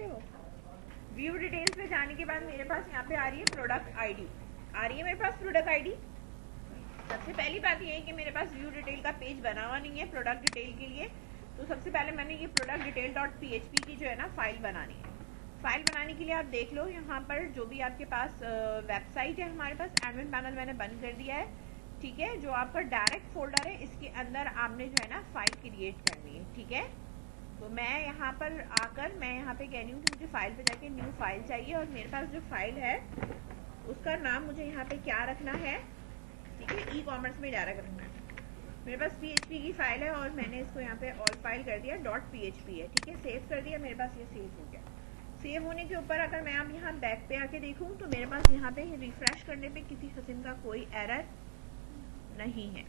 लेते हो। View details पे जाने के बाद मेरे पास यहाँ पे आ रही है प्रोडक्ट आईडी, आ रही है मेरे पास प्रोडक्ट आईडी। सबसे पहली बात ये है कि मेरे पास व्यू डिटेल का पेज बना हुआ नहीं है प्रोडक्ट डिटेल के लिए। तो सबसे पहले मैंने ये प्रोडक्ट डिटेल .php की जो है ना फाइल बनानी है। फाइल बनाने के लिए आप देख लो यहाँ पर जो भी आपके पास वेबसाइट है, हमारे पास एडमिन पैनल मैंने बंद कर दिया है, ठीक है। जो आपका डायरेक्ट फोल्डर है इसके अंदर आपने जो है ना फाइल क्रिएट करनी है, ठीक है। तो मैं यहाँ पर आकर मैं यहाँ पे कह रही हूँ कि मुझे फाइल पे जाके न्यू फाइल चाहिए, और मेरे पास जो फाइल है उसका नाम मुझे यहाँ पे क्या रखना है, ठीक है, ई कॉमर्स में डायरेक्ट रखना है। मेरे पास PHP की फाइल है और मैंने इसको यहाँ पे ऑल फाइल कर दिया, .php है, ठीक है। सेव कर दिया, मेरे पास ये सेव हो गया। सेव होने के ऊपर अगर मैं अब यहाँ बैक पे आके देखूँ तो मेरे पास यहाँ पे रिफ्रेश करने पे किसी किस्म का कोई एरर नहीं है,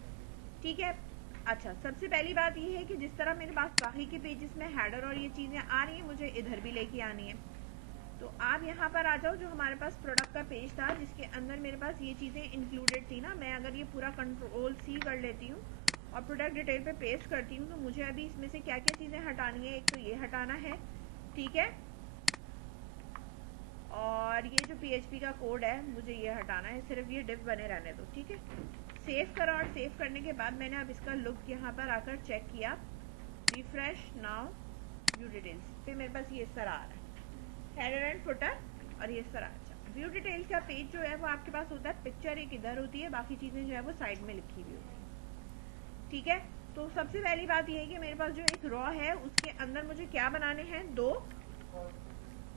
ठीक है। अच्छा, सबसे पहली बात ये है कि जिस तरह मेरे पास बाकी के पेजेस में हेडर और ये चीज़ें आ रही हैं, मुझे इधर भी लेके आनी है। तो आप यहाँ पर आ जाओ, जो हमारे पास प्रोडक्ट का पेज था जिसके अंदर मेरे पास ये चीज़ें इंक्लूडेड थी ना, मैं अगर ये पूरा Ctrl+C कर लेती हूँ और प्रोडक्ट डिटेल पे पेस्ट करती हूँ, तो मुझे अभी इसमें से क्या क्या चीज़ें हटानी है। एक तो ये हटाना है, ठीक है, और ये जो PHP का कोड है मुझे ये हटाना है, सिर्फ ये डिव बने रहने दो, ठीक है। सेव करो, और सेव करने के बाद मैंने अब इसका लुक यहाँ पर आकर चेक किया, रिफ्रेश नाउ व्यू डिटेल्स पे मेरे पास ये इस तरह आ रहा है, हेडर एंड फुटर, और ये इस तरह। अच्छा, व्यू डिटेल्स का पेज जो है वो आपके पास होता है, पिक्चर एक इधर होती है, बाकी चीज़ें जो है वो साइड में लिखी हुई होती है, ठीक है। तो सबसे पहली बात ये है कि मेरे पास जो एक रॉ है उसके अंदर मुझे क्या बनाने हैं, 2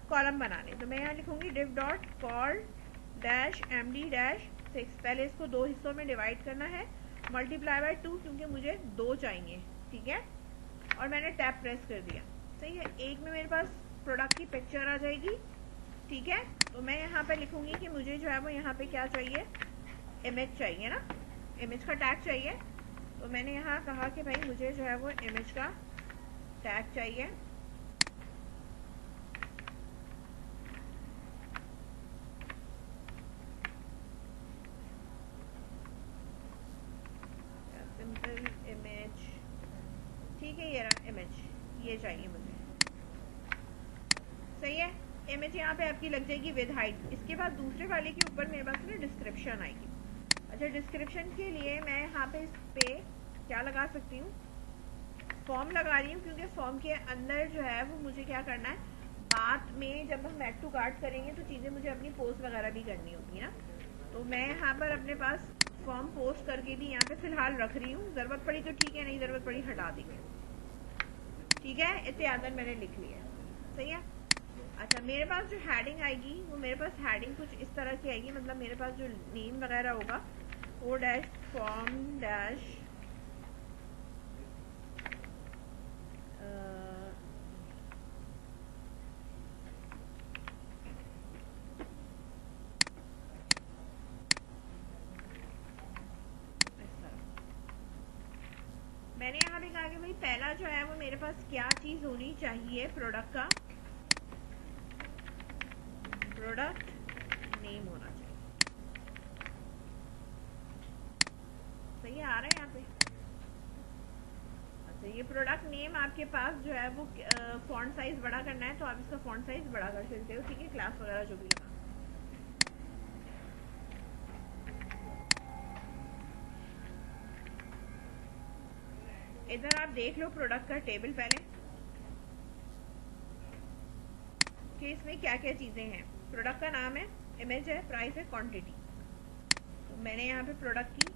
कॉलम बनाने। तो मैं यहाँ लिखूंगी div.col-md-6, पहले इसको 2 हिस्सों में डिवाइड करना है, मल्टीप्लाई बाय 2 क्योंकि मुझे 2 चाहिए, ठीक है। और मैंने टैब प्रेस कर दिया, सही है। एक में मेरे पास प्रोडक्ट की पिक्चर आ जाएगी, ठीक है। तो मैं यहाँ पे लिखूंगी कि मुझे जो है वो यहाँ पे क्या चाहिए, इमेज चाहिए ना, इमेज का टैग चाहिए। तो मैंने यहाँ कहा कि भाई मुझे जो है वो इमेज का टैग चाहिए, सिंपल इमेज, ठीक है, ये रहा इमेज, ये चाहिए मुझे, सही है। इमेज यहाँ पे आपकी लग जाएगी विद हाइट। इसके बाद दूसरे वाले के ऊपर मेरे पास ना डिस्क्रिप्शन आएगी। अच्छा, डिस्क्रिप्शन के लिए मैं यहाँ पे इस पे क्या लगा सकती हूँ, फॉर्म लगा रही हूँ, क्योंकि फॉर्म के अंदर जो है वो मुझे क्या करना है, बाद में जब हम ऐड टू कार्ट करेंगे तो चीज़ें मुझे अपनी पोस्ट वगैरह भी करनी होगी ना। तो मैं यहाँ पर अपने पास फॉर्म पोस्ट करके भी यहाँ पे फिलहाल रख रही हूँ, ज़रूरत पड़ी तो ठीक है, नहीं ज़रूरत पड़ी हटा देंगे, ठीक है। इत्यादि मैंने लिख लिया, सही है। अच्छा, मेरे पास जो हेडिंग आएगी वो मेरे पास हेडिंग कुछ इस तरह की आएगी, मतलब मेरे पास जो नेम वगैरह होगा वो डैश फॉर्म डैश मैंने यहाँ पे कहा कि भाई पहला जो है वो मेरे पास क्या चीज़ होनी चाहिए, प्रोडक्ट का प्रोडक्ट नेम होना चाहिए, सही है, आ रहा है यहाँ पे। अच्छा, ये प्रोडक्ट नेम आपके पास जो है वो फॉन्ट साइज बड़ा करना है तो आप इसका फॉन्ट साइज बड़ा कर सकते हो, ठीक है, क्लास वगैरह जो भी लगा। इधर आप देख लो प्रोडक्ट का टेबल पहले कि इसमें क्या क्या चीज़ें हैं। प्रोडक्ट का नाम है, इमेज है, प्राइस है, क्वांटिटी। तो मैंने यहाँ पे प्रोडक्ट की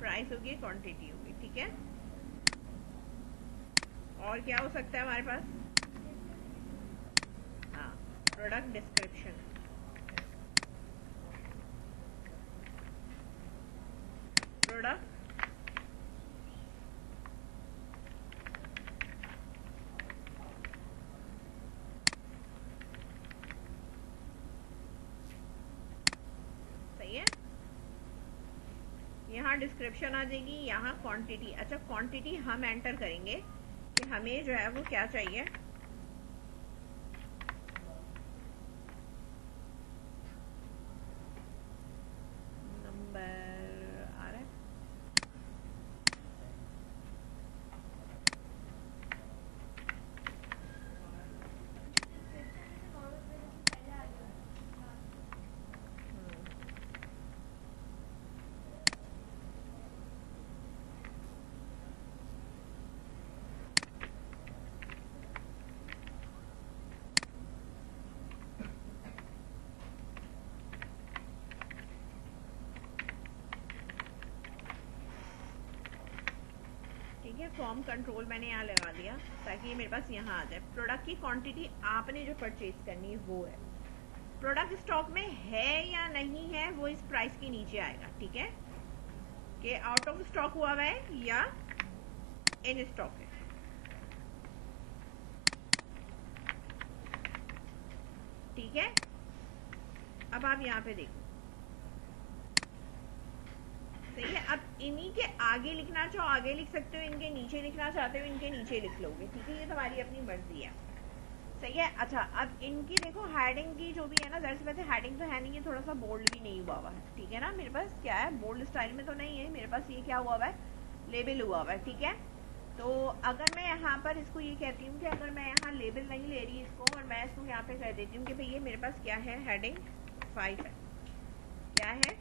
प्राइस होगी, क्वांटिटी होगी, ठीक है। और क्या हो सकता है हमारे पास, हाँ, प्रोडक्ट डिस्क्रिप्शन, प्रोडक्ट डिस्क्रिप्शन आ जाएगी, यहाँ क्वांटिटी। अच्छा, क्वांटिटी हम एंटर करेंगे कि हमें जो है वो क्या चाहिए। नंबर आ रहा है, फॉर्म कंट्रोल मैंने यहाँ लगा दिया ताकि ये मेरे पास यहाँ आ जाए। प्रोडक्ट की क्वांटिटी आपने जो परचेज करनी है वो है। प्रोडक्ट स्टॉक में है या नहीं है वो इस प्राइस के नीचे आएगा, ठीक है, कि आउट ऑफ स्टॉक हुआ हुआ है या इन स्टॉक है। ठीक है, अब आप यहाँ पे देखो, सही है। अब इन्हीं के आगे लिखना चाहो आगे लिख सकते हो, इनके नीचे लिखना चाहते हो इनके नीचे लिख लोगे, ठीक है, ये तुम्हारी अपनी मर्जी है, सही है। अच्छा, अब इनकी देखो हेडिंग की जो भी है ना, जाहिर सी बात है हेडिंग तो है नहीं, ये थोड़ा सा बोल्ड भी नहीं हुआ हुआ है, ठीक है ना। मेरे पास क्या है, बोल्ड स्टाइल में तो नहीं है, मेरे पास ये क्या हुआ हुआ है, लेबल हुआ हुआ है, ठीक है। तो अगर मैं यहाँ पर इसको ये कहती हूँ कि अगर मैं यहाँ लेबल नहीं ले रही इसको, और मैं इसको यहाँ पे कह देती हूँ कि भाई ये मेरे पास क्या है, हेडिंग 5 है, क्या है,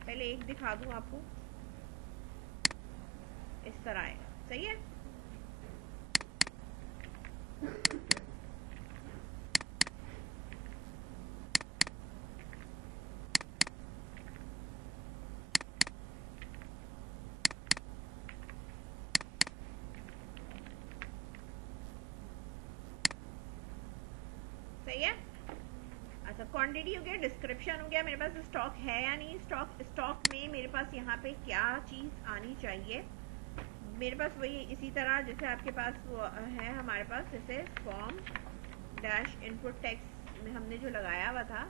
पहले एक दिखा दूं आपको, इस तरह आएगा, सही है। सही है। अच्छा, क्वांटिटी हो गया, डिस्क्रिप्शन हो गया, मेरे पास स्टॉक है या नहीं, स्टॉक में मेरे पास यहाँ पे क्या चीज आनी चाहिए, मेरे पास वही इसी तरह जैसे आपके पास वो है हमारे पास, जैसे फॉर्म डैश इनपुट टेक्स्ट में हमने जो लगाया हुआ था,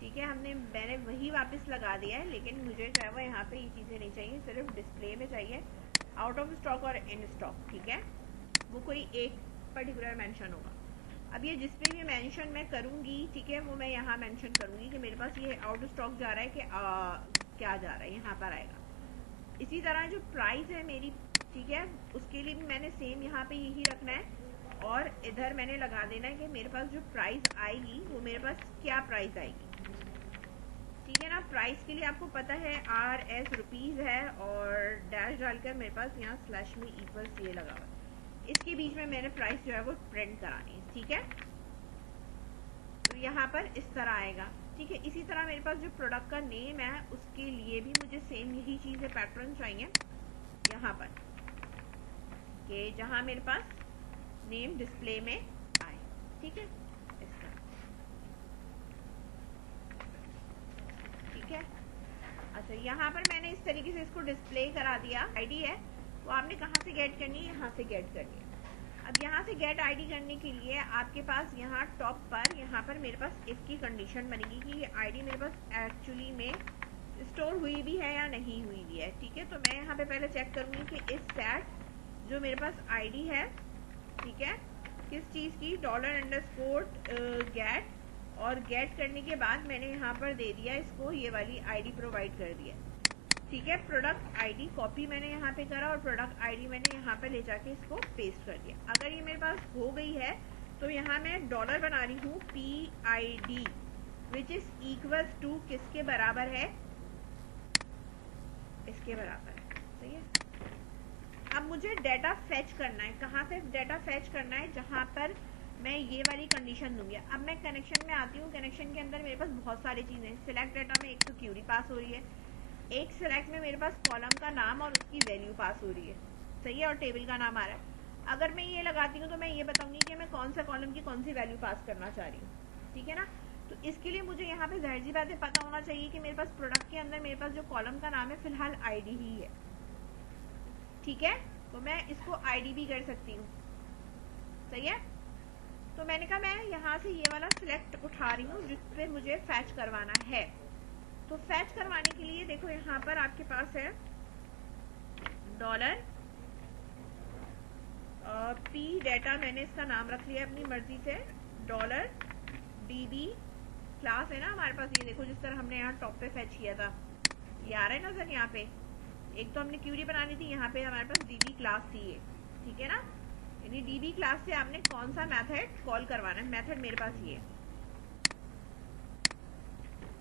ठीक है, मैंने वही वापस लगा दिया है, लेकिन मुझे जो है वो यहाँ पे ये चीज़ें नहीं चाहिए, सिर्फ डिस्प्ले में चाहिए आउट ऑफ स्टॉक और इन स्टॉक, ठीक है, वो कोई एक पर्टिकुलर मेंशन होगा। अब ये जिस पे भी मेंशन मैं करूँगी, ठीक है, वो मैं यहाँ मेंशन करूँगी कि मेरे पास ये आउट ऑफ स्टॉक जा रहा है कि क्या जा रहा है, यहाँ पर आएगा। इसी तरह जो प्राइस है मेरी, ठीक है, उसके लिए भी मैंने सेम यहाँ पे यही रखना है, और इधर मैंने लगा देना है कि मेरे पास जो प्राइस आएगी वो मेरे पास क्या प्राइस आएगी, ठीक है ना। प्राइस के लिए आपको पता है RS रुपीज़ है, और डैश डालकर मेरे पास यहाँ स्लैश में इक्वल्स ये लगा हुआ है, इसके बीच में मैंने प्राइस जो है वो प्रिंट करानी है, ठीक है। तो यहाँ पर इस तरह आएगा, ठीक है। इसी तरह मेरे पास जो प्रोडक्ट का नेम है उसके लिए भी मुझे सेम यही चीज़ है, पैटर्न चाहिए यहाँ पर कि जहाँ मेरे पास नेम डिस्प्ले में आए, ठीक है, इस तरह, ठीक है। अच्छा, यहाँ पर मैंने इस तरीके से इसको डिस्प्ले करा दिया। आईडी है वो आपने कहाँ से गेट करनी है, यहाँ से गेट करनी है। अब यहाँ से गेट आईडी करने के लिए आपके पास यहाँ टॉप पर, यहाँ पर मेरे पास इफ की कंडीशन बनेगी कि ये आईडी मेरे पास एक्चुअली में स्टोर हुई भी है या नहीं हुई भी है, ठीक है। तो मैं यहाँ पे पहले चेक करूँगी कि इस सेट जो मेरे पास आईडी है, ठीक है, किस चीज़ की, $_गेट, और गेट करने के बाद मैंने यहाँ पर दे दिया इसको ये वाली आईडी प्रोवाइड कर दिया, ठीक है। प्रोडक्ट आईडी कॉपी मैंने यहाँ पे करा और प्रोडक्ट आईडी मैंने यहाँ पे ले जाके इसको पेस्ट कर दिया। अगर ये मेरे पास हो गई है तो यहाँ मैं डॉलर बना रही हूँ PID which is equals to किसके बराबर है, इसके बराबर है, सही है। अब मुझे डाटा फेच करना है, कहाँ से डाटा फेच करना है, जहाँ पर मैं ये वाली कंडीशन दूंगी। अब मैं कनेक्शन में आती हूँ, कनेक्शन के अंदर मेरे पास बहुत सारी चीज़ें, सिलेक्ट डाटा में एक तो क्यूरी पास हो रही है, एक सिलेक्ट में मेरे पास कॉलम का नाम और उसकी वैल्यू पास हो रही है, सही है, और टेबल का नाम आ रहा है। अगर मैं ये लगाती हूँ तो मैं ये बताऊंगी कि मैं कौन सा कॉलम की कौन सी वैल्यू पास करना चाह रही हूँ, ठीक है ना। तो इसके लिए मुझे यहाँ पे जाहिर सी बात है पता होना चाहिए कि मेरे पास प्रोडक्ट के अंदर मेरे पास जो कॉलम का नाम है फिलहाल आईडी ही है, ठीक है। तो मैं इसको आईडी भी कर सकती हूँ, सही है। तो मैंने कहा मैं यहाँ से ये वाला सिलेक्ट उठा रही हूँ जिस पे मुझे फैच करवाना है, तो फैच करवाने के लिए देखो यहाँ पर आपके पास है डॉलर पी डेटा, मैंने इसका नाम रख लिया अपनी मर्जी से, डॉलर डीबी क्लास है ना हमारे पास। ये देखो जिस तरह हमने यहाँ टॉप पे फैच किया था, ये आ रहा है नजर यहाँ पे। एक तो हमने क्यूरी बनानी थी, यहाँ पे हमारे पास डीबी क्लास थी ये, ठीक है ना। यानी डीबी क्लास से आपने कौन सा मेथड कॉल करवाना है, मेथड मेरे पास ये,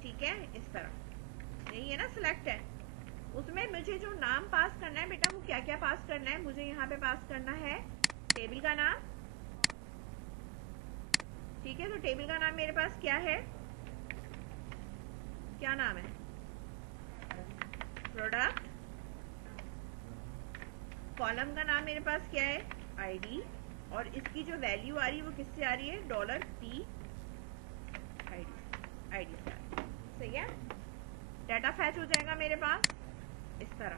ठीक है, इस तरह यही है ना, सिलेक्ट है। उसमें मुझे जो नाम पास करना है बेटा, वो क्या क्या पास करना है, मुझे यहाँ पे पास करना है टेबल का नाम, ठीक है। तो टेबल का नाम मेरे पास क्या है, क्या नाम है, प्रोडक्ट। कॉलम का नाम मेरे पास क्या है, आईडी, और इसकी जो वैल्यू आ रही है वो किससे आ रही है, डॉलर पी आईडी से। सही है, डाटा फैच हो जाएगा मेरे पास इस तरह।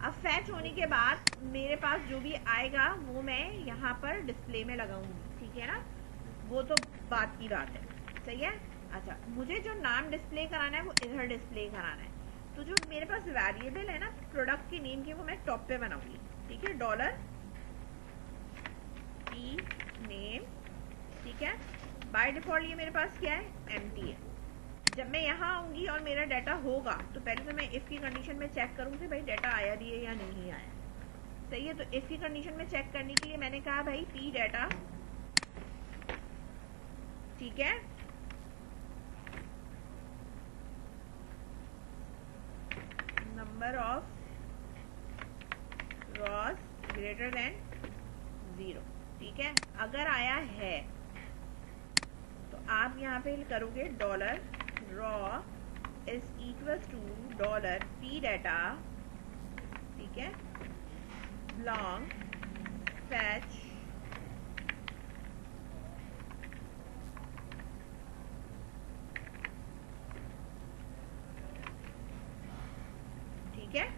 अब फैच होने के बाद मेरे पास जो भी आएगा वो मैं यहाँ पर डिस्प्ले में लगाऊंगी, ठीक है ना, वो तो बात की बात है। सही है। अच्छा, मुझे जो नाम डिस्प्ले कराना है वो इधर डिस्प्ले कराना है। तो जो मेरे पास वेरिएबल है ना प्रोडक्ट के नेम के, वो मैं टॉप पे बनाऊंगी, ठीक है, डॉलर पी नेम, ठीक है। बाय डिफॉल्ट ये मेरे पास क्या है, एम्प्टी है। जब मैं यहाँ आऊंगी और मेरा डाटा होगा तो पहले तो मैं इफ की कंडीशन में चेक करूंगी भाई डाटा आया भी है या नहीं आया। सही है। तो इफ की कंडीशन में चेक करने के लिए मैंने कहा भाई पी डाटा, ठीक है, number of Ross greater than 0, ठीक है। अगर आया है तो आप यहाँ पे करोगे dollar raw is equal to dollar P data, ठीक है, लॉन्ग फैच ठीक है।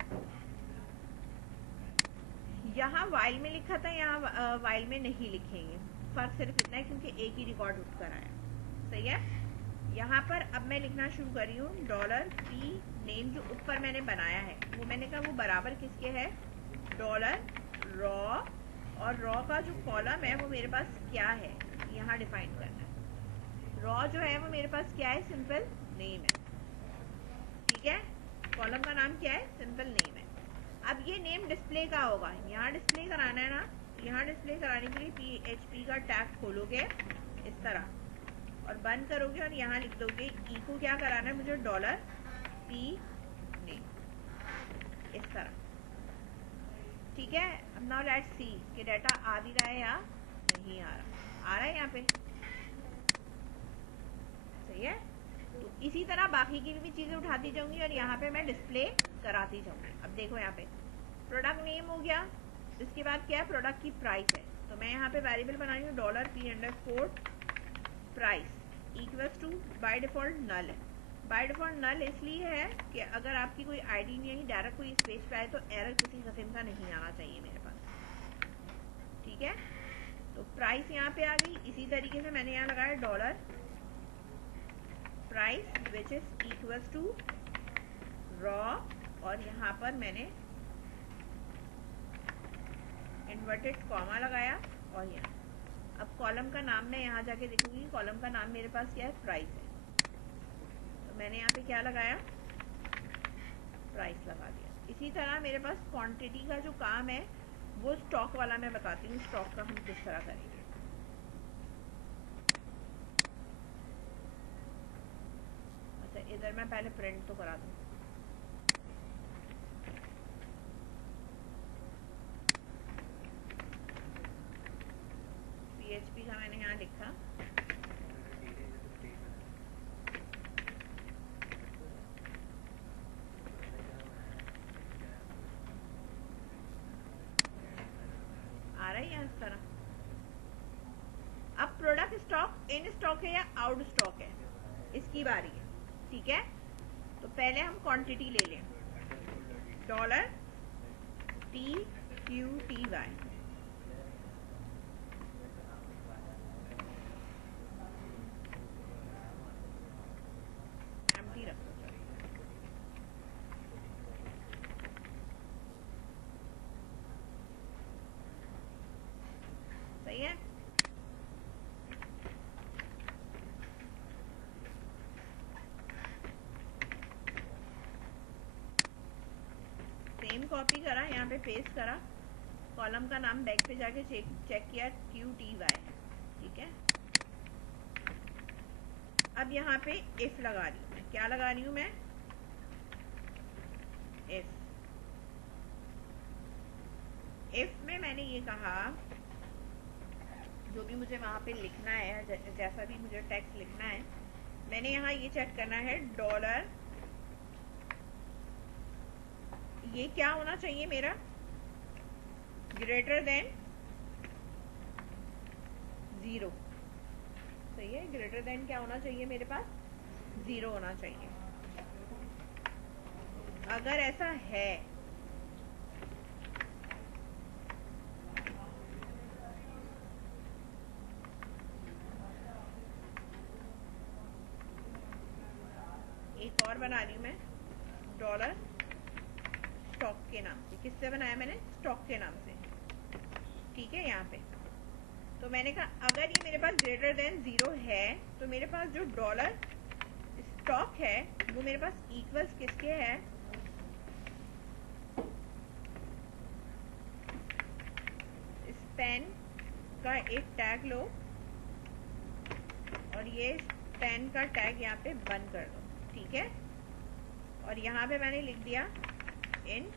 यहाँ वाइल में लिखा था, यहाँ वाइल में नहीं लिखेंगे, फर्क सिर्फ इतना है क्योंकि एक ही रिकॉर्ड उठकर आया। सही है। यहाँ पर अब मैं लिखना शुरू कर रही हूँ डॉलर पी नेम, जो ऊपर मैंने बनाया है वो मैंने कहा वो बराबर किसके है, डॉलर रॉ, और रॉ का जो कॉलम है वो मेरे पास क्या है यहाँ डिफाइन करना है। रॉ जो है वो मेरे पास क्या है, सिंपल नेम है, ठीक है। कॉलम का नाम क्या है, सिंपल नेम है। अब ये नेम डिस्प्ले का होगा, यहाँ डिस्प्ले कराना है ना, यहाँ डिस्प्ले कराने के लिए PHP का टैग खोलोगे इस तरह और बंद करोगे और यहाँ लिख दोगे ई को क्या कराना है मुझे, डॉलर पी नेम, इस तरह, ठीक है। अब नाउ लेट्स सी कि डाटा आ भी रहा है या नहीं आ रहा, आ रहा है यहाँ पे। सही है। तो इसी तरह बाकी की भी चीजें उठाती जाऊंगी और यहाँ पे मैं डिस्प्ले कराती जाऊंगी। अब देखो यहाँ पे प्रोडक्ट नेम हो गया, इसके बाद क्या है, प्रोडक्ट की प्राइस है। तो मैं यहाँ पे वेरिएबल बना रही हूँ dollar P underscore price equals to, by default null है। बाय डिफॉल्ट नल इसलिए है कि अगर आपकी कोई आईडी नहीं डायरेक्ट कोई स्पेस पे आए तो एरर किसी किस्म का नहीं आना चाहिए मेरे पास, ठीक है। तो प्राइस यहाँ पे आ गई। इसी तरीके से मैंने यहाँ लगाया dollar price which is equals to raw, और यहाँ पर मैंने इन्वर्टेड कॉमा लगाया और यहाँ। अब कॉलम का नाम मैं यहाँ जाके देखूंगी, कॉलम का नाम मेरे पास क्या है, प्राइस है। तो मैंने यहाँ पे क्या लगाया, प्राइस लगा दिया। इसी तरह मेरे पास क्वांटिटी का जो काम है वो स्टॉक वाला मैं बताती हूँ, स्टॉक का हम किस तरह करेंगे। अच्छा, इधर मैं पहले प्रिंट तो करा दूँ। PHP का मैंने यहाँ लिखा, आ रहा है यहाँ इस तरह। अब प्रोडक्ट स्टॉक इन स्टॉक है या आउट स्टॉक है, इसकी बारी है, ठीक है। तो पहले हम क्वांटिटी ले लें, डॉलर TQTY, पे पेस्ट करा, कॉलम का नाम बैक पे जाके चेक किया, QTY, ठीक है। अब यहाँ पे इफ लगा रही हूँ मैं, क्या लगा रही हूँ मैं, इफ में मैंने ये कहा, जो भी मुझे वहां पे लिखना है, जैसा भी मुझे टेक्स्ट लिखना है, मैंने यहाँ ये चेक करना है डॉलर, ये क्या होना चाहिए मेरा, ग्रेटर देन 0, सही है। ग्रेटर देन क्या होना चाहिए मेरे पास, 0 होना चाहिए। अगर ऐसा है एक और बना रही हूँ मैं, डॉलर स्टॉक के नाम से। किससे बनाया मैंने, स्टॉक के नाम से, ठीक है। यहाँ पे तो मैंने कहा अगर ये मेरे पास ग्रेटर देन 0 है तो मेरे पास जो डॉलर स्टॉक है वो मेरे पास इक्वल्स किसके है, स्पैन का एक टैग लो और ये स्पैन का टैग यहाँ पे बंद कर दो, ठीक है। और यहाँ पे मैंने लिख दिया इन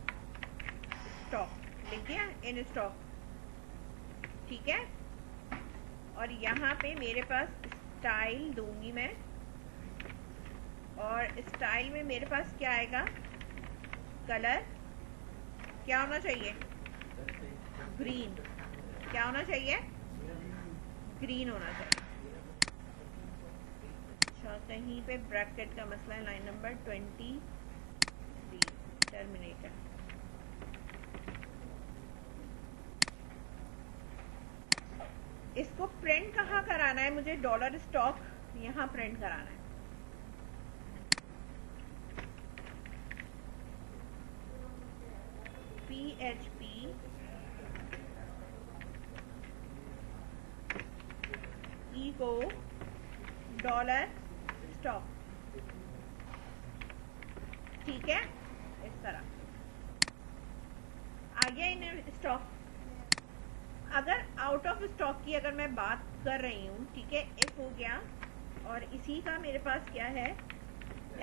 स्टॉक, लिख दिया इन स्टॉक, ठीक है। और यहाँ पे मेरे पास स्टाइल दूंगी मैं, और स्टाइल में मेरे पास क्या आएगा, कलर क्या होना चाहिए, ग्रीन, क्या होना चाहिए, ग्रीन होना चाहिए। अच्छा, कहीं पे ब्रैकेट का मसला है, लाइन नंबर 23 टर्मिनेटर। इसको प्रिंट कहाँ कराना है मुझे, डॉलर स्टॉक यहाँ प्रिंट कराना है। PHP इको डॉलर स्टॉक, ठीक है। इस तरह आ गया इन स्टॉक। अगर आउट ऑफ स्टॉक की अगर मैं बात कर रही हूँ, ठीक है, इफ हो गया और इसी का मेरे पास क्या है,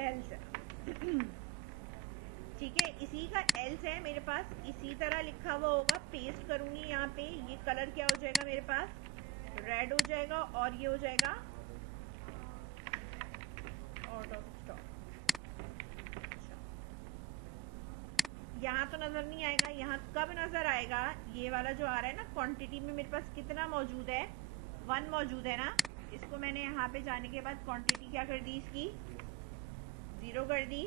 एल्स, ठीक है, इसी का एल्स है मेरे पास, इसी तरह लिखा हुआ होगा, पेस्ट करूंगी यहाँ पे, ये कलर क्या हो जाएगा मेरे पास, रेड हो जाएगा, और ये हो जाएगा आउट ऑफ स्टॉक। यहाँ तो नजर नहीं आएगा, यहाँ कब नजर आएगा, ये वाला जो आ रहा है ना, क्वांटिटी में मेरे पास कितना मौजूद है, 1 मौजूद है ना। इसको मैंने यहाँ पे जाने के बाद क्वांटिटी क्या कर दी, इसकी 0 कर दी,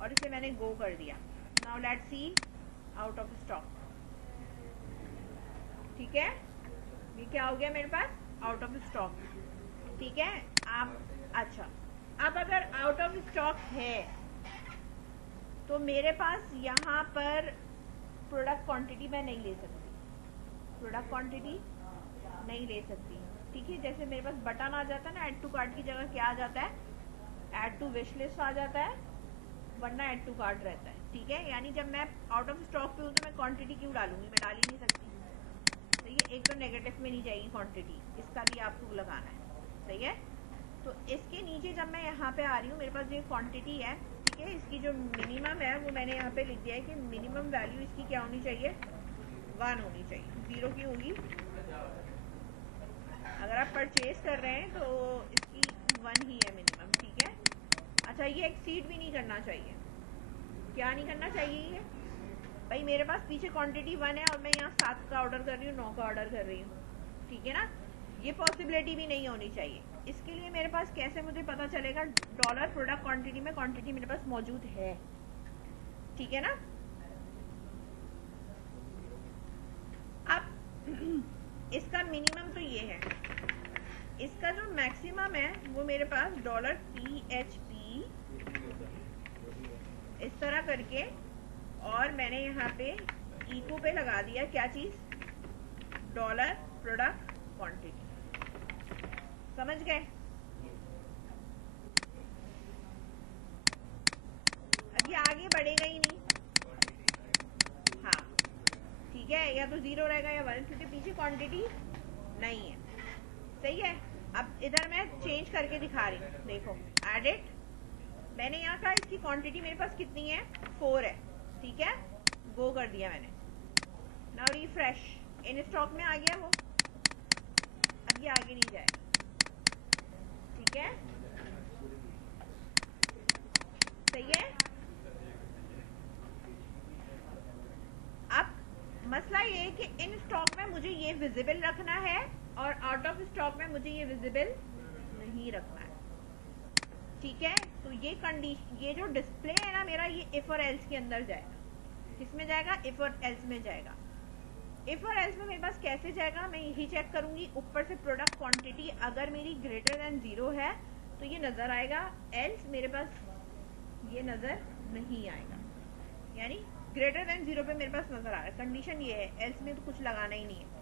और इसे मैंने गो कर दिया। Now let's see out of stock, ठीक है, ये क्या हो गया मेरे पास, आउट ऑफ स्टॉक, ठीक है। आप अच्छा, अब अगर आउट ऑफ स्टॉक है तो मेरे पास यहाँ पर प्रोडक्ट क्वांटिटी मैं नहीं ले सकती, प्रोडक्ट क्वांटिटी नहीं ले सकती, ठीक है। जैसे मेरे पास बटन आ जाता है ना, ऐड टू कार्ट की जगह क्या आ जाता है, ऐड टू विश लिस्ट आ जाता है, वरना ऐड टू कार्ट रहता है, ठीक है। यानी जब मैं आउट ऑफ स्टॉक पे हूँ तो मैं क्वांटिटी क्यों डालूंगी, मैं डाल ही नहीं सकती, सही है। एक तो नेगेटिव में नहीं जाएगी क्वांटिटी, इसका भी आपको लगाना है, सही है। तो इसके नीचे जब मैं यहाँ पे आ रही हूँ, मेरे पास ये क्वांटिटी है, ठीक है, इसकी जो मिनिमम है वो मैंने यहाँ पे लिख दिया है कि मिनिमम वैल्यू इसकी क्या होनी चाहिए, 1 होनी चाहिए, 0 की होगी। अगर आप परचेज कर रहे हैं तो इसकी 1 ही है मिनिमम, ठीक है। अच्छा, ये एक्सीड भी नहीं करना चाहिए, क्या नहीं करना चाहिए ये, भाई मेरे पास पीछे क्वांटिटी 1 है और मैं यहाँ 7 का ऑर्डर कर रही हूँ, 9 का ऑर्डर कर रही हूँ, ठीक है ना, ये पॉसिबिलिटी भी नहीं होनी चाहिए। इसके लिए मेरे पास कैसे मुझे पता चलेगा, डॉलर प्रोडक्ट क्वांटिटी में क्वांटिटी मेरे पास मौजूद है, ठीक है ना। अब इसका मिनिमम तो ये है, इसका जो मैक्सिमम है वो मेरे पास डॉलर PHP इस तरह करके, और मैंने यहाँ पे इको पे लगा दिया क्या चीज, डॉलर प्रोडक्ट क्वांटिटी, समझ गए। अब ये आगे बढ़ेगा ही नहीं, हाँ, है, या तो 0 रहेगा या 1, क्योंकि पीछे क्वांटिटी नहीं है। सही है। अब इधर मैं चेंज करके दिखा रही हूँ, देखो एडिट, मैंने यहाँ कहा इसकी क्वांटिटी मेरे पास कितनी है, 4 है, ठीक है, गो कर दिया मैंने। नाउ रिफ्रेश, इन स्टॉक में आ गया वो, अब ये आगे नहीं जाएगा, ठीक है, सही है। अब मसला ये है कि इन स्टॉक में मुझे ये विजिबल रखना है और आउट ऑफ स्टॉक में मुझे ये विजिबल नहीं रखना है, ठीक है। तो ये कंडीशन, ये जो डिस्प्ले है ना मेरा, ये इफ और एल्स के अंदर जाएगा। किसमें जाएगा, इफ और एल्स में जाएगा। इफ और एल्स में मेरे पास कैसे जाएगा, मैं यही चेक करूंगी, ऊपर से प्रोडक्ट क्वांटिटी अगर मेरी ग्रेटर देन 0 है तो ये नजर आएगा, एल्स मेरे पास ये नजर नहीं आएगा, यानी ग्रेटर देन 0 पे मेरे पास नजर आ रहा है, कंडीशन ये है, एल्स में तो कुछ लगाना ही नहीं है।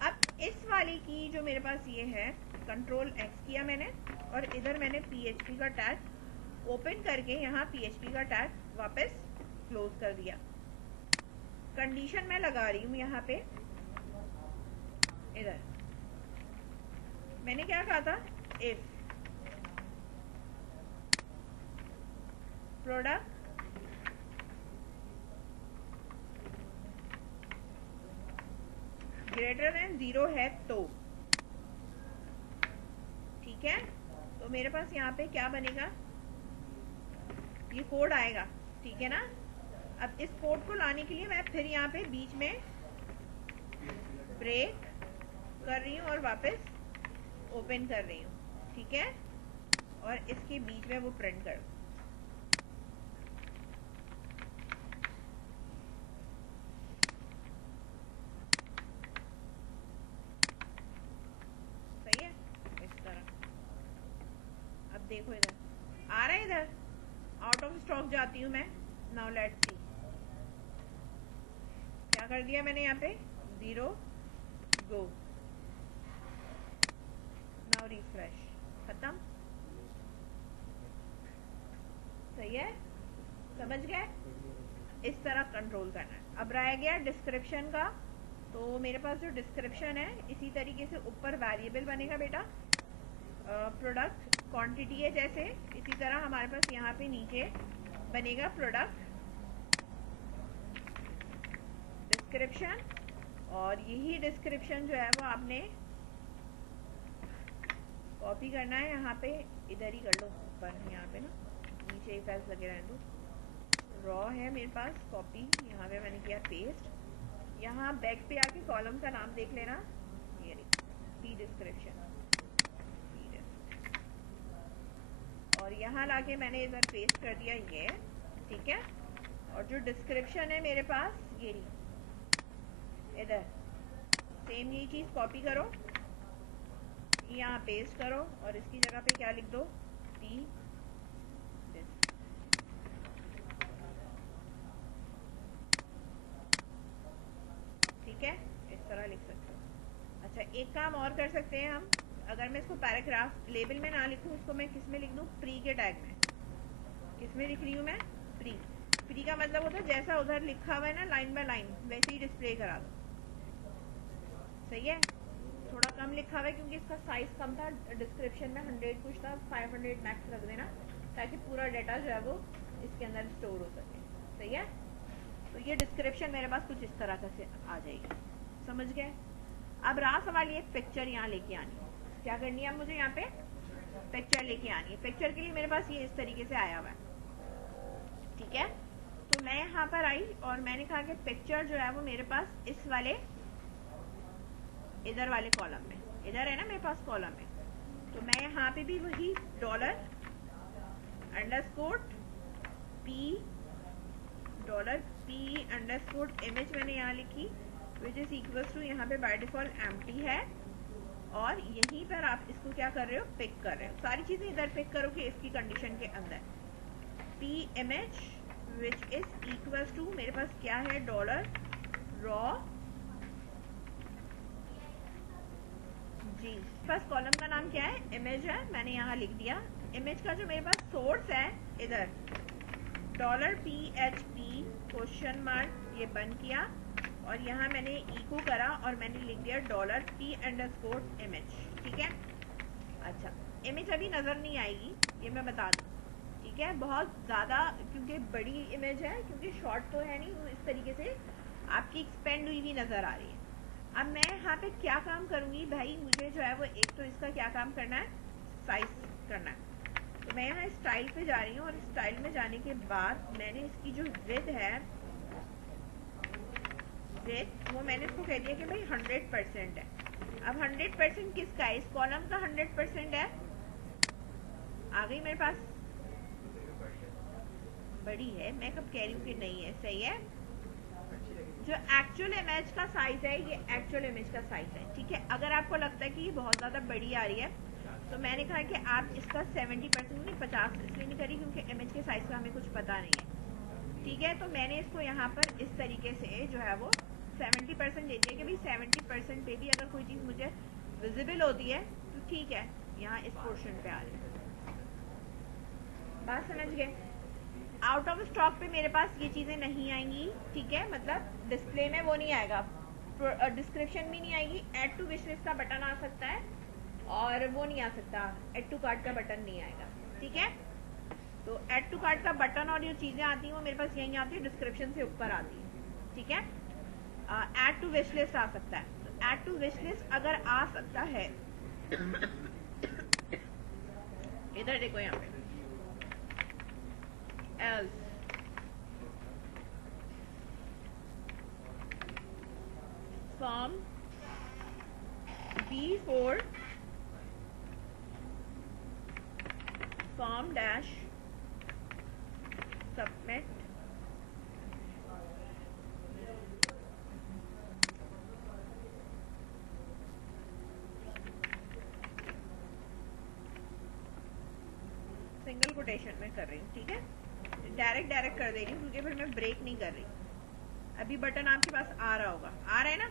अब इस वाली की जो मेरे पास ये है, कंट्रोल एक्स किया मैंने और इधर मैंने PHP का टैग ओपन करके यहाँ PHP का टैग वापस क्लोज कर दिया। कंडीशन मैं लगा रही हूँ यहाँ पे, इधर मैंने क्या कहा था, इफ प्रोडक्ट ग्रेटर देन 0 है तो, ठीक है। तो मेरे पास यहाँ पे क्या बनेगा, ये कोड आएगा, ठीक है ना। अब इस कोड को लाने के लिए मैं फिर यहाँ पे बीच में ब्रेक कर रही हूँ और वापस ओपन कर रही हूँ, ठीक है, और इसके बीच में वो प्रिंट कर, सही है, इस तरह। अब देखो इधर आ रहा है, इधर आउट ऑफ स्टॉक जाती हूँ मैं। नाउ लेट्स सी, क्या कर दिया मैंने यहाँ पे, 0 गो, नाउ रिफ्रेश, खत्म, सही है, समझ गए। इस तरह कंट्रोल करना है। अब रह गया डिस्क्रिप्शन का, तो मेरे पास जो डिस्क्रिप्शन है इसी तरीके से ऊपर वेरिएबल बनेगा बेटा, प्रोडक्ट क्वांटिटी है जैसे, इसी तरह हमारे पास यहाँ पे नीचे बनेगा प्रोडक्ट डिस्क्रिप्शन, और यही डिस्क्रिप्शन जो है वो आपने कॉपी करना है, यहाँ पे इधर ही कर लो, ऊपर यहाँ पे ना, नीचे ही फैस लगे रहने दो, रॉ है मेरे पास कॉपी, यहाँ पे मैंने किया पेस्ट, यहाँ बैक पे आके कॉलम का नाम देख लेना, ये पी डिस्क्रिप्शन, और यहाँ लाके मैंने इधर पेस्ट कर दिया ये, ठीक है। और जो डिस्क्रिप्शन है मेरे पास ये इधर, सेम ये चीज कॉपी करो, यहाँ पेस्ट करो और इसकी जगह पे क्या लिख दो, पी, ठीक है, इस तरह लिख सकते हो। अच्छा, एक काम और कर सकते हैं हम, अगर मैं इसको पैराग्राफ लेबल में ना लिखूं, उसको मैं किस में लिख दूं, प्री के टैग में। किस में लिख रही हूँ मैं, प्री। प्री का मतलब होता है जैसा उधर लिखा हुआ है ना लाइन बाय लाइन, वैसे ही डिस्प्ले करा दो, सही है। थोड़ा कम लिखा हुआ है क्योंकि इसका साइज कम था, डिस्क्रिप्शन में 100 कुछ था, 500 मैक्स रख देना, ताकि पूरा डाटा जो है वो इसके अंदर स्टोर हो सके, सही है। तो ये डिस्क्रिप्शन मेरे पास कुछ इस तरह से आ जाएगी, समझ गए। अब रहा सवाल ये पिक्चर यहाँ लेके आनी है, क्या करनी है मुझे, यहाँ पे पिक्चर लेके आनी है। पिक्चर के लिए मेरे पास ये इस तरीके से आया हुआ है, ठीक है। तो मैं यहाँ पर आई और मैंने कहा कि पिक्चर जो है वो मेरे पास इस वाले इधर वाले कॉलम में, इधर है ना मेरे पास कॉलम में, तो मैं यहाँ पे भी वही dollar underscore P underscore image मैंने यहाँ लिखी, विच इज इक्वल्स टू, यहाँ पे बाय डिफॉल्ट एम्प्टी है, और यहीं पर आप इसको क्या कर रहे हो, पिक कर रहे हो, सारी चीजें इधर पिक करोगे इसकी कंडीशन के अंदर। P image which is equals to, मेरे पास क्या है, डॉलर रॉ जी, बस कॉलम का नाम क्या है, इमेज है, मैंने यहाँ लिख दिया। इमेज का जो मेरे पास सोर्स है इधर, $PHP क्वेश्चन मार्क, ये बंद किया, और यहाँ मैंने इको करा और मैंने लिख दिया $p_image, ठीक है। अच्छा, इमेज अभी नज़र नहीं आएगी, ये मैं बता दूँ, ठीक है। बहुत ज़्यादा क्योंकि बड़ी इमेज है, क्योंकि शॉर्ट तो है नहीं, वो इस तरीके से आपकी एक्सपेंड हुई भी नज़र आ रही है। अब मैं यहाँ पे क्या काम करूँगी भाई, मुझे जो है वो एक तो इसका क्या काम करना है, साइज करना है। तो मैं यहाँ स्टाइल पे जा रही हूँ और स्टाइल में जाने के बाद मैंने इसकी जो विड्थ है, विड्थ वो मैंने इसको कह दिया कि भाई 100% है। अब 100% किसका है, इस कॉलम का 100% है। आ गई मेरे पास, बड़ी है, मैं कब कह रही हूँ कि नहीं है, सही है। जो एक्चुअल इमेज का साइज है, ये एक्चुअल इमेज का साइज है, ठीक है। अगर आपको लगता है कि ये बहुत ज़्यादा बड़ी आ रही है, तो मैंने कहा कि आप इसका 70% नहीं 50 इसलिए नहीं करी क्योंकि इमेज के साइज का हमें कुछ पता नहीं है, ठीक है। तो मैंने इसको यहाँ पर इस तरीके से जो है वो 70% दे दिया कि भाई 70% पे भी अगर कोई चीज़ मुझे विजिबल होती है तो ठीक है, यहाँ इस पोर्शन पे आ रही है। बात समझ गए। आउट ऑफ स्टॉक पे मेरे पास ये चीज़ें नहीं आएंगी, ठीक है, मतलब डिस्प्ले में वो नहीं आएगा, डिस्क्रिप्शन भी नहीं आएगी। ऐड टू विश लिस्ट का बटन आ सकता है और वो नहीं आ सकता, ऐड टू कार्ट का बटन नहीं आएगा, ठीक है। तो ऐड टू कार्ट का बटन और जो चीज़ें आती हैं वो मेरे पास यहीं आती है, डिस्क्रिप्शन से ऊपर आती है, ठीक है। ऐड टू विश लिस्ट आ सकता है, तो ऐड टू विश लिस्ट अगर आ सकता है इधर देखो यहाँ पे else form B4 form dash submit single quotation में कर रही हूँ, ठीक है। डायरेक्ट कर दे रही हूँ क्योंकि फिर मैं ब्रेक नहीं कर रही। अभी बटन आपके पास आ रहा होगा, आ रहा है ना,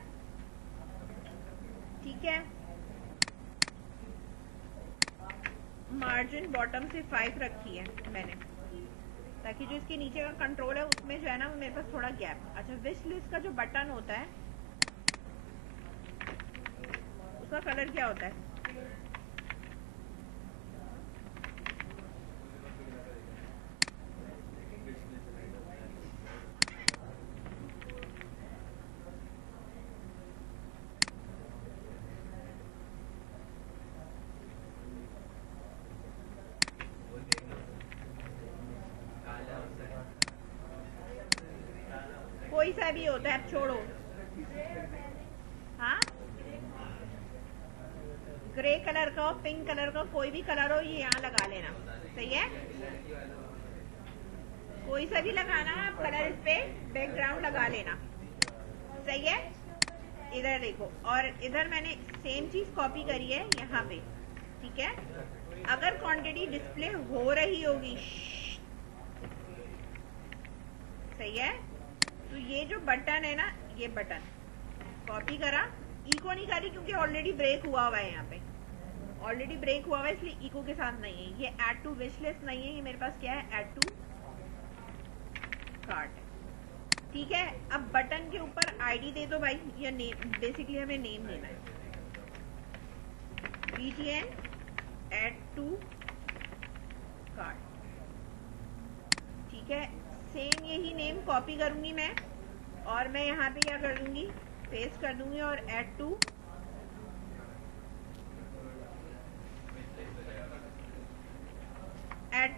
ठीक है। मार्जिन बॉटम से 5 रखी है मैंने, ताकि जो इसके नीचे का कंट्रोल है उसमें जो है ना वो मेरे पास थोड़ा गैप। अच्छा, विश लिस्ट का जो बटन होता है उसका कलर क्या होता है, कोई सा भी होता है, अब छोड़ो। हाँ, ग्रे कलर का हो, पिंक कलर का, कोई भी कलर हो, ये यहाँ लगा लेना, सही है। कोई सा भी लगाना है आप कलर, इस पे बैकग्राउंड लगा लेना, सही है। इधर देखो, और इधर मैंने सेम चीज कॉपी करी है यहाँ पे, ठीक है। अगर क्वांटिटी डिस्प्ले हो रही होगी, सही है, तो ये जो बटन है ना, ये बटन कॉपी करा, इको नहीं करी क्योंकि ऑलरेडी ब्रेक हुआ हुआ है, यहाँ पे ऑलरेडी ब्रेक हुआ हुआ है, इसलिए इको के साथ नहीं है। ये ऐड टू विश लिस्ट नहीं है, ये मेरे पास क्या है, ऐड टू कार्ट, ठीक है। अब बटन के ऊपर आईडी दे दो भाई, या नेम, बेसिकली हमें नेम देना है, BTN ऐड टू कार्ट, ठीक है। सेम यही नेम कॉपी करूंगी मैं, और मैं यहाँ पे क्या कर दूंगी, पेस्ट कर दूंगी, और ऐड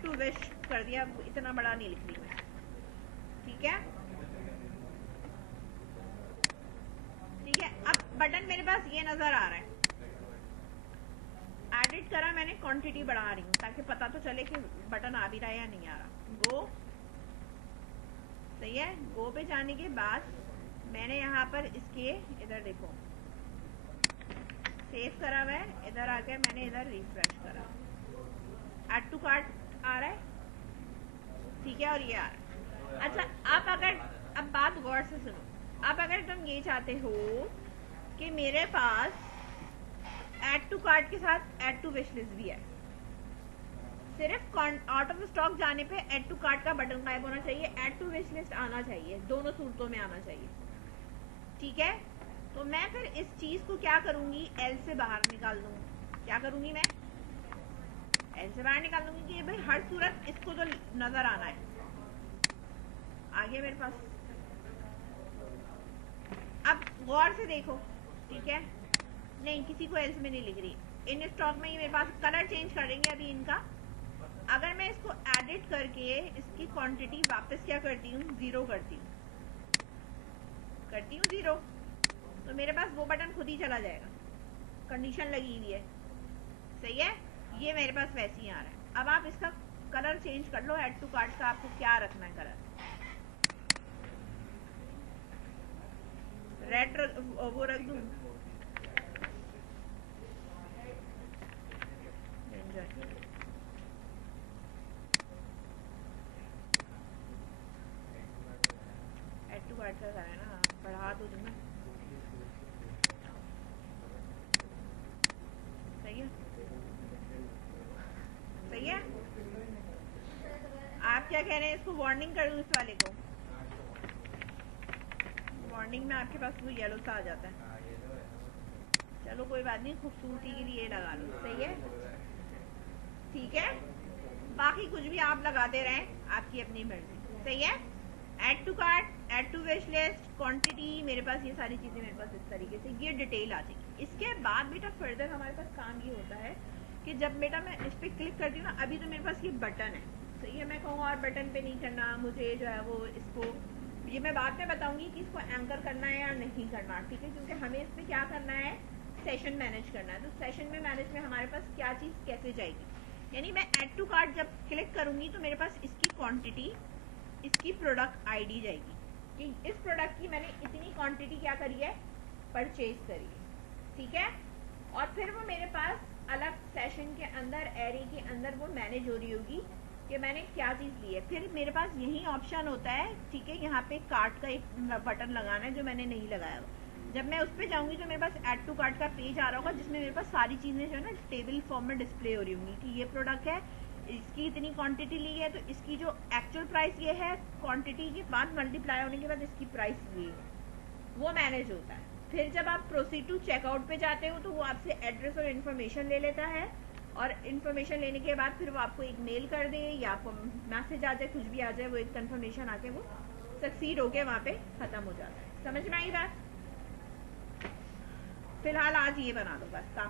टू विश कर दिया। इतना बड़ा नहीं लिख रही मैं, ठीक है, ठीक है। अब बटन मेरे पास ये नजर आ रहा है, एडिट करा मैंने, क्वांटिटी बढ़ा रही हूँ ताकि पता तो चले कि बटन आ भी रहा है या नहीं आ रहा। गो, सही है। गो पे जाने के बाद मैंने यहाँ पर इसके इधर देखो सेव करा हुआ है, इधर आके मैंने इधर रिफ्रेश करा, ऐड टू कार्ट आ रहा है, ठीक है, और ये आ रहा है। अच्छा, आप अगर, अब बात गौर से सुनो, आप अगर तुम ये चाहते हो कि मेरे पास ऐड टू कार्ट के साथ ऐड टू विश लिस्ट भी है, सिर्फ आउट ऑफ स्टॉक जाने पे ऐड टू कार्ट का बटन गायब होना चाहिए, ऐड टू विश लिस्ट आना चाहिए, दोनों सूरतों में आना चाहिए, ठीक है, तो मैं फिर इस चीज को क्या करूंगी, एल से बाहर निकाल दूंगी। क्या करूंगी मैं, एल से बाहर निकाल दूंगी कि भाई हर सूरत इसको तो नजर आना है। आगे मेरे पास, अब गौर से देखो, ठीक है, नहीं किसी को एल्स में नहीं लिख रही, इन स्टॉक में ही मेरे पास कलर चेंज करेंगे अभी इनका। अगर मैं इसको एडिट करके इसकी क्वांटिटी वापस क्या करती हूँ, 0 करती हूँ 0, तो मेरे पास वो बटन खुद ही चला जाएगा, कंडीशन लगी हुई है, सही है। ये मेरे पास वैसे ही आ रहा है। अब आप इसका कलर चेंज कर लो, ऐड टू कार्ट का आपको क्या रखना है कलर, रेड वो रख दूं, ऐड टू कार्ट का है ना, बढ़ा दो तुम्हें, सही है, सही है। आप क्या कह रहे हैं, इसको वार्निंग कर दूं इस वाले को, वार्निंग में आपके पास वो येलो सा आ जाता है, चलो कोई बात नहीं, खूबसूरती के लिए लगा लो, सही है, ठीक है। बाकी कुछ भी आप लगाते रहें, आपकी अपनी मर्जी, सही है। Add to cart, add to wish list, quantity, मेरे पास ये सारी चीजें मेरे पास इस तरीके से ये डिटेल आ जाएगी। इसके बाद बेटा फर्दर हमारे पास काम ये होता है कि जब बेटा मैं इस पर क्लिक करती हूँ ना, अभी तो मेरे पास ये बटन है, सही है, मैं कहूँ और बटन पे नहीं करना मुझे, जो है वो इसको, ये मैं बाद में बताऊंगी कि इसको एंकर करना है या नहीं करना, ठीक है, क्योंकि हमें इसमें क्या करना है, सेशन मैनेज करना है। तो सेशन में मैनेज में हमारे पास क्या चीज़ कैसे जाएगी, यानी मैं ऐड टू कार्ट जब क्लिक करूंगी तो मेरे पास इसकी क्वांटिटी, इसकी प्रोडक्ट आईडी जाएगी कि इस प्रोडक्ट की मैंने इतनी क्वांटिटी क्या करी है, परचेज करी है, ठीक है। और फिर वो मेरे पास अलग सेशन के अंदर, एरे के अंदर वो मैनेज हो रही होगी कि मैंने क्या चीज़ ली है। फिर मेरे पास यही ऑप्शन होता है, ठीक है, यहाँ पे कार्ट का एक बटन लगाना है जो मैंने नहीं लगाया। जब मैं उस पर जाऊंगी तो मेरे पास ऐड टू कार्ट का पेज आ रहा होगा जिसमें मेरे पास सारी चीज़ें जो है ना टेबल फॉर्म में डिस्प्ले हो रही होंगी कि ये प्रोडक्ट है, इसकी इतनी क्वांटिटी ली है, तो इसकी जो एक्चुअल प्राइस ये है, क्वांटिटी के बाद मल्टीप्लाई होने के बाद इसकी प्राइस ये है, वो मैनेज होता है। फिर जब आप प्रोसीड टू चेकआउट पे जाते हो तो वो आपसे एड्रेस और इन्फॉर्मेशन ले लेता है, और इन्फॉर्मेशन लेने के बाद फिर वो आपको एक मेल कर दे या आपको मैसेज आ जाए, कुछ भी आ जाए, वो एक कन्फर्मेशन आके वो सक्सीड होके वहाँ पे खत्म हो जाता है। समझ में आई बात? फिलहाल आज ये बना दो बस, काफी।